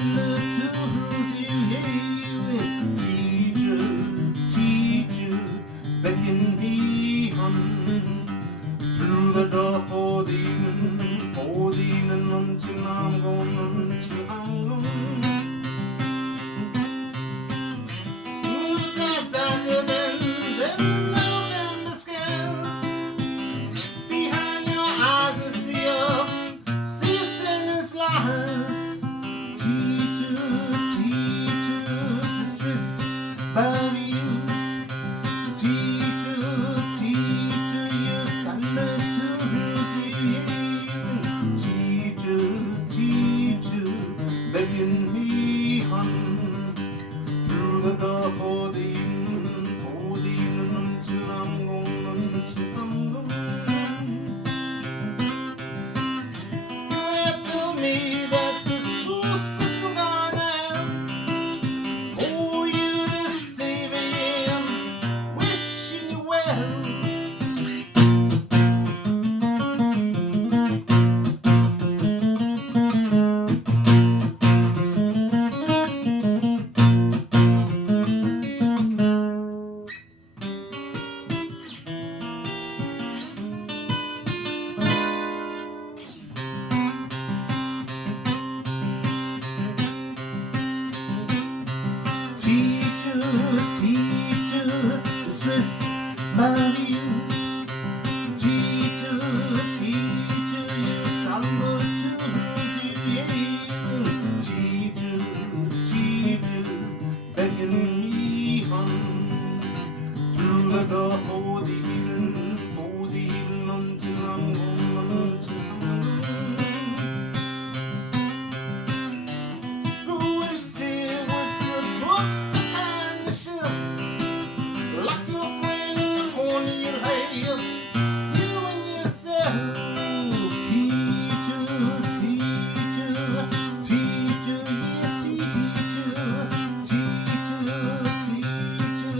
summer to you, teacher, teacher, beckon me on through the door for the evening until I'm gone, until I'm gone. Begging me on through the door for the evening until I'm gone, until I'm gone. You have told me that the school system gone out for you to save him, wishing you well. Teacher, teacher, distressed by views. Teacher, teacher, you summer to you. Teacher, teacher, begging me on through the door for the evening until I'm gone, until I'm gone. School is sealed with the books behind the shelf. Lock your friend in the corner you lay up, you and yourself. Teacher, teacher, teacher, yeah, teacher, teacher, teacher, teacher, yeah, teacher.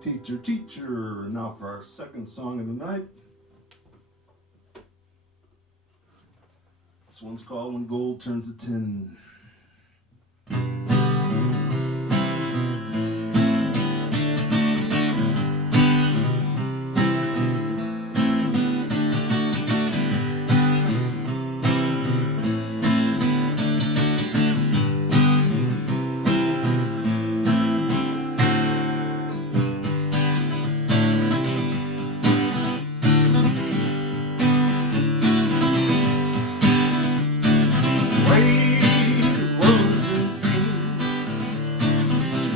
Teacher, teacher. Now for our second song of the night. This one's called When Gold Turns to Tin.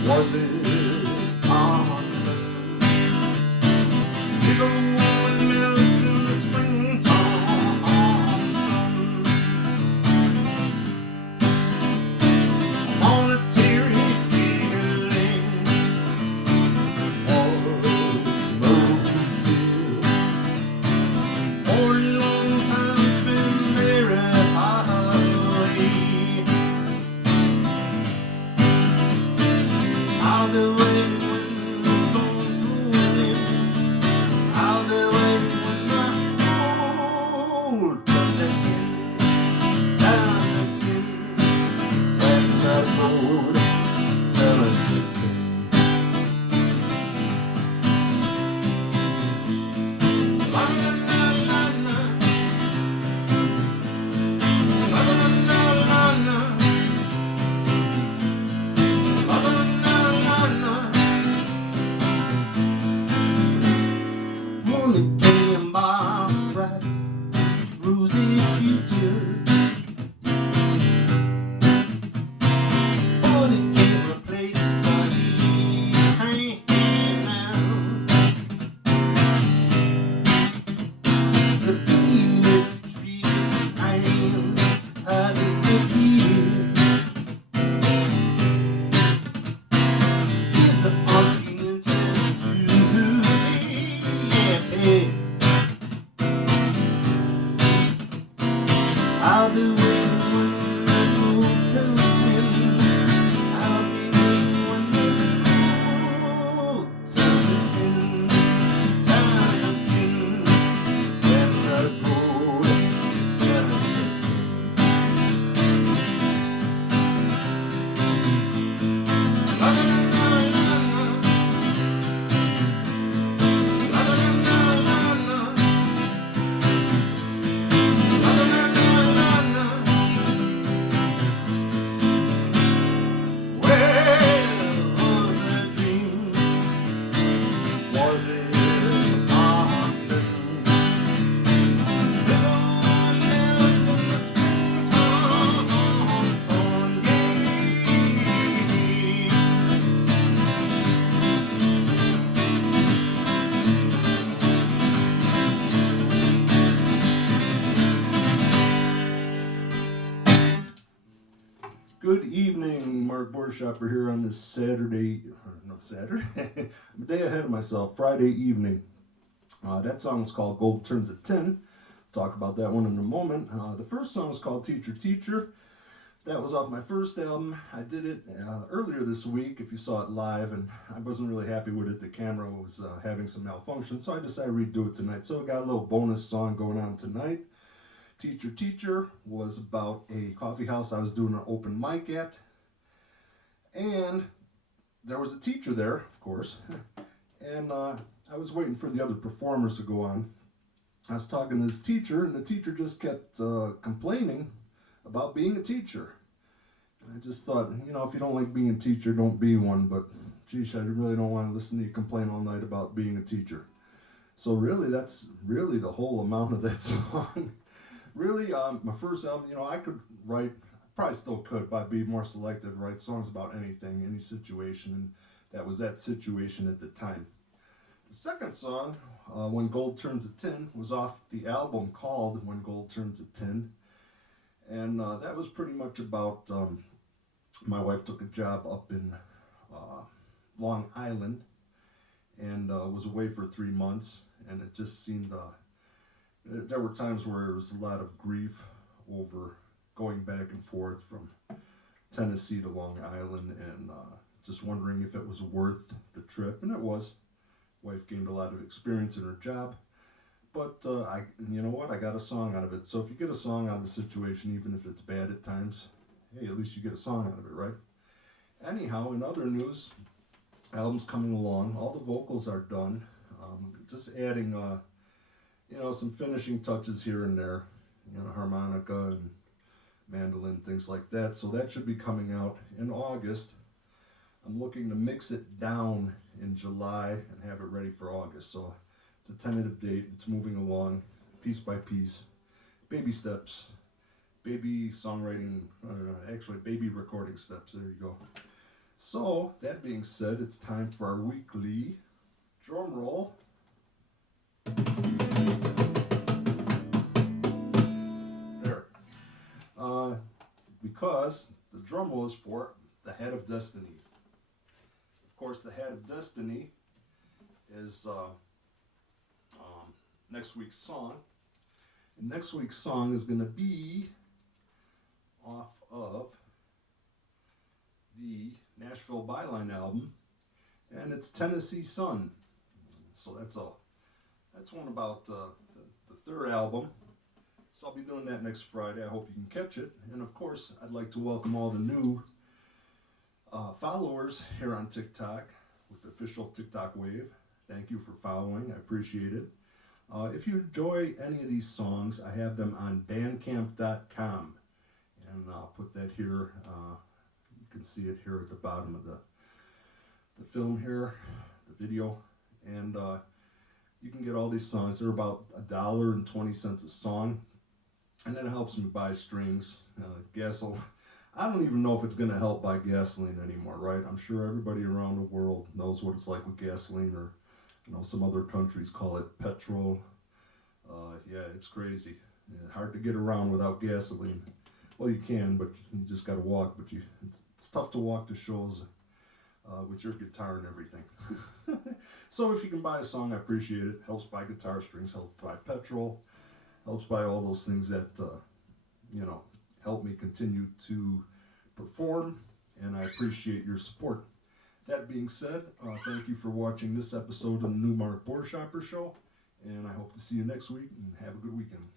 Was it on the moon melt in the springtime sun? Monetary feeling was no deal. For a long time spent there at highway. I'll be waiting when the storms roll in. I'll be waiting when the gold turns to tin, turns to tin. Let that gold turn to tin. La la la la la, la la la la la. Mark Buerschaper here on this Saturday, no Saturday, I'm a day ahead of myself, Friday evening. That song was called Gold Turns a Tin. Talk about that one in a moment. The first song was called Teacher Teacher. That was off my first album. I did it earlier this week, if you saw it live, and I wasn't really happy with it. The camera was having some malfunction, so I decided to redo it tonight. So I got a little bonus song going on tonight. Teacher Teacher was about a coffee house I was doing an open mic at. And there was a teacher there, of course. And I was waiting for the other performers to go on. I was talking to this teacher, and the teacher just kept complaining about being a teacher. And I just thought, you know, if you don't like being a teacher, don't be one. But, geez, I really don't want to listen to you complain all night about being a teacher. So really, that's really the whole amount of that song. Really, my first album, you know, I could write, probably still could, but I'd be more selective, write songs about anything, any situation, and that was that situation at the time. The second song, When Gold Turns a Tin, was off the album called When Gold Turns a Tin, and that was pretty much about, my wife took a job up in Long Island, and was away for 3 months, and it just seemed, there were times where there was a lot of grief over going back and forth from Tennessee to Long Island, and just wondering if it was worth the trip, and it was. Wife gained a lot of experience in her job, but you know what? I got a song out of it. So if you get a song out of a situation, even if it's bad at times, hey, at least you get a song out of it, right? Anyhow, in other news, album's coming along. All the vocals are done. Just adding, you know, some finishing touches here and there. You know, harmonica and mandolin, things like that. So that should be coming out in August. I'm looking to mix it down in July and have it ready for August. So it's a tentative date. It's moving along piece by piece, baby steps, baby songwriting, actually baby recording steps. There you go. So that being said, it's time for our weekly drum roll. There. Because the drum roll is for the Head of Destiny. Of course, the Head of Destiny is next week's song. And next week's song is going to be off of the Nashville Byline album, and it's Tennessee Sun. So that's one about the third album. So I'll be doing that next Friday. I hope you can catch it. And of course, I'd like to welcome all the new followers here on TikTok with the official TikTok wave. Thank you for following. I appreciate it. If you enjoy any of these songs, I have them on bandcamp.com, and I'll put that here. You can see it here at the bottom of the film here, the video, and you can get all these songs. They're about $1.20 a song, and that helps me buy strings, gasoline. I don't even know if it's going to help buy gasoline anymore, right? I'm sure everybody around the world knows what it's like with gasoline, or you know, some other countries call it petrol. Yeah, it's crazy. Yeah, hard to get around without gasoline. Well, you can, but you just got to walk. But it's tough to walk to shows with your guitar and everything. So if you can buy a song, I appreciate it. Helps buy guitar strings, helps buy petrol, helps buy all those things that you know, help me continue to perform, and I appreciate your support. That being said, thank you for watching this episode of the new Mark Buerschaper Show, and I hope to see you next week, and have a good weekend.